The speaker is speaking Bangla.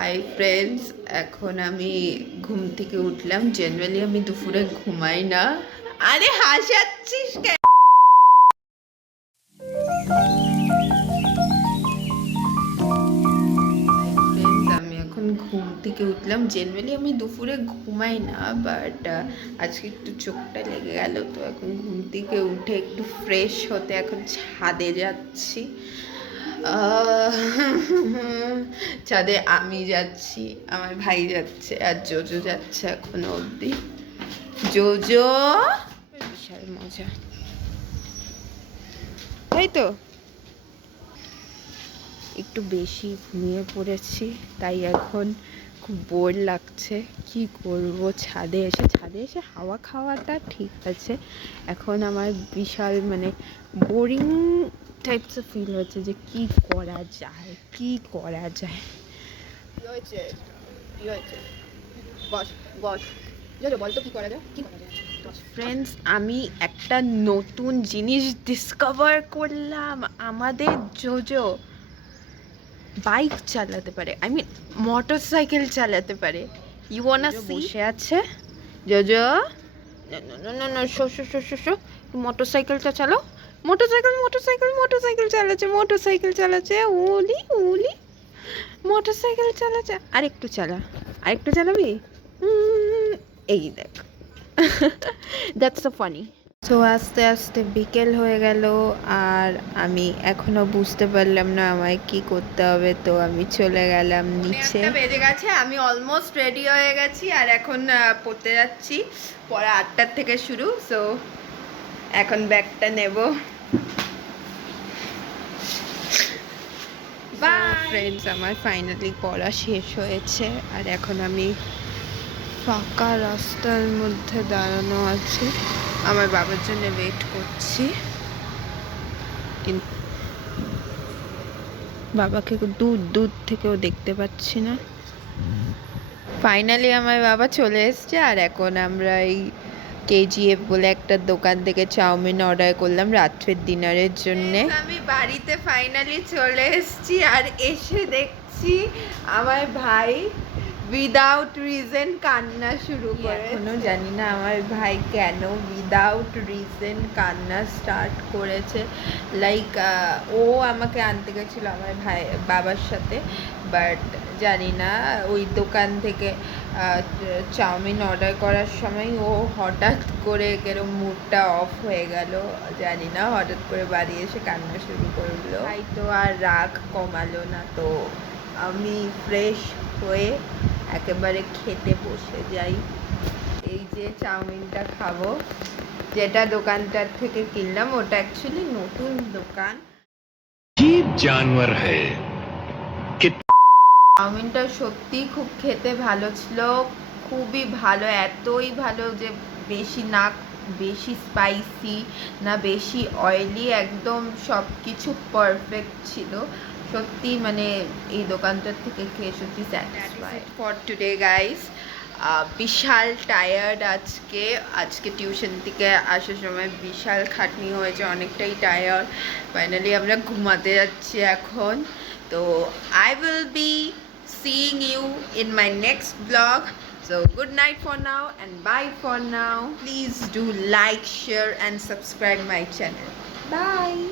হাই ফ্রেন্ডস, এখন আমি ঘুম থেকে উঠলাম। জেনারেলি আমি দুপুরে ঘুমাই না। আরে হাসাচ্ছিস কেন? আমি এখন ঘুম থেকে উঠলাম। জেনারেলি আমি দুপুরে ঘুমাই না, বাট আজকে একটু চোখটা লেগে গেল, তো এখন ঘুম থেকে উঠে একটু ফ্রেশ হতে এখন ছাদে যাচ্ছি। ছাদে আমি যাচ্ছি, আমার ভাই যাচ্ছে, আর জোজো যাচ্ছে এখনো অবধি। জোজো বিশাল মজা, তাই তো। একটু বেশি ঘুমিয়ে পড়েছি, তাই এখন খুব বোর লাগছে। কি করব, ছাদে এসে হাওয়া খাওয়াটা ঠিক আছে, এখন আমার বিশাল মানে বোরিং টাইপস অফ ফিল হচ্ছে যে কি করা যায়। ফ্রেন্ডস, আমি একটা নতুন জিনিস ডিসকভার করলাম। আমাদের জোজো বাইক চালাতে পারে, আই মিন মোটর সাইকেল চালাতে পারে। You wanna see? বসে আছে জোজো, মোটর সাইকেলটা চালো। মোটর সাইকেল চালাচ্ছে। ওলি মোটর সাইকেল চালাচ্ছে। আরেকটু চালাবি? এই দেখ। That's so funny. তো আস্তে আস্তে বিকেল হয়ে গেল, আর আমি এখনো বুঝতে পারলাম না আমায় কি করতে হবে, তো আমি চলে গেলাম নিচে। বেজে গেছে, আমি অলমোস্ট রেডি হয়ে গেছি, আর এখন পড়তে যাচ্ছি। পড়া 8টার থেকে শুরু, সো এখন ব্যাগটা নেব। ফ্রেন্ডস, আমার ফাইনালি পড়া শেষ হয়েছে, আর এখন আমি ফাঁকা রাস্তার মধ্যে দাঁড়ানো আছি, আমার বাবার জন্য ওয়েট করছি। বাবাকে দূর থেকেও দেখতে পাচ্ছি না। ফাইনালি আমার বাবা চলে এসছে, আর এখন আমরা এই কেজিএফ বলে একটা দোকান থেকে চাউমিন অর্ডার করলাম রাত্রের ডিনারের জন্য। আমি বাড়িতে ফাইনালি চলে এসেছি, আর এসে দেখছি আমার ভাই উইদাউট রিজন কান্না শুরু করে। এখনো জানি না আমার ভাই কেন উইদাউট রিজন কান্না স্টার্ট করেছে। লাইক ও আমাকে আনতে গেছিলো আমার ভাই বাবার সাথে, বাট জানি না ওই দোকান থেকে চাউমিন অর্ডার করার সময় ও হঠাৎ করে কেরম মুডটা অফ হয়ে গেল, জানি না, হঠাৎ করে বাড়ি এসে কান্না শুরু করলো। ভাই তো আর রাগ কমালো না, তো আমি ফ্রেশ হয়ে একেবারে খেতে বসে যাই। এই যে চাউমিনটা খাবো, যেটা দোকানটার থেকে কিনলাম, ওটা অ্যাকচুয়ালি নতুন দোকান। জানোয়ার হ্যায়। চাউমিনটা সত্যি খুব খেতে ভালো ছিল, খুবই ভালো, এতই ভালো যে বেশি স্পাইসি না বেশি অয়েলি, একদম সব কিছু পারফেক্ট ছিল সত্যি। মানে এই দোকানটার থেকে খেয়ে সত্যি স্যাটিসফাইড ফর টুডে গাইস। বিশাল টায়ার্ড আজকে টিউশন থেকে আসার সময় বিশাল খাটনি হয়েছে, অনেকটাই টায়ার্ড। ফাইনালি আমরা ঘুমাতে যাচ্ছি এখন। তো I will be seeing you in my next vlog. So good night for now and bye for now. Please do like, share and subscribe my channel. Bye.